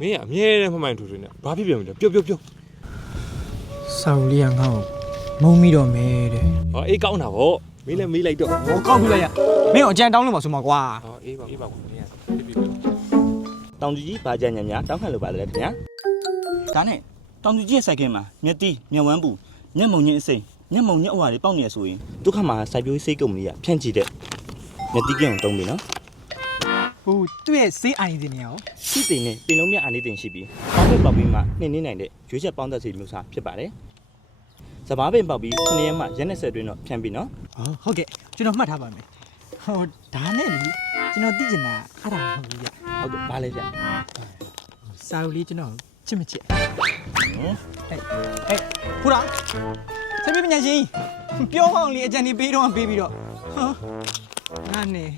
မင်းကအမြဲတမ်းမှမိုင်ထူထူနဲ့ဘာဖြစ်ပြန်ပြီလဲပြုတ်ပြုတ်ပြုတ်စာအုပ်လေးကငါ့ကိုမုံမိတော့မယ်တဲ့ဟောအေးကောင်းတာဗောမင်းလည်းမေးလိုက်တော့ဟောကောက်ပြလိုက်ရမင်းကိုအကြံတောင်းလို့ပါဆိုမှာကွာဟောအေးပါအေးပါကွာမင်းကပြပြပြတောင်သူကြီးဘာကြညာညာတောင်းခံလို့ပါတယ်ခင်ဗျာဒါနဲ့တောင်သူကြီးရဲ့စိုက်ကင်မှာမြက်တီးမြက်ဝမ်းပူညက်မုံညင်းအစိမ့်ညက်မုံညက်အဝါတွေပေါက်နေရဆိုရင်ဒုက္ခမှာစိုက်ပျိုးရေးစိတ်ကုမ္ပဏီကဖြန့်ချီတဲ့မြက်တီးကင်ကိုတုံးပြီနော် ဟိုသူ့ရဲ့စေးအိုင်တင်နေရအောင်စီတင်နဲ့ပင်လုံးမြအာနေတင်ရှိပြီးပေါက်ပင်ပေါက်ပြီးမှနှင်းနှင်းနိုင်တဲ့ရွေးချက်ပေါင်းသက်စီမျိုးစားဖြစ်ပါတယ်စပားပင်ပေါက်ပြီး9ရက်မှရက်နဲ့ဆက်တွင်းတော့ဖြန့်ပြီနော်ဟောဟုတ်ကဲ့ကျွန်တော်မှတ်ထားပါမယ်ဟိုဒါနဲ့လေကျွန်တော်သိချင်တာအဲ့ဒါမဟုတ်ဘူးဗျဟုတ်ကဲ့ဘာလဲဗျစာအုပ်လေးကျွန်တော်ချစ်မချစ်ဟမ်ဟဲ့ဖူတာဆက်ပြပညာရှင်ပြောအောင်လေအကြံဒီပေးတော့ပေးပြီးတော့ဟာငါနဲ့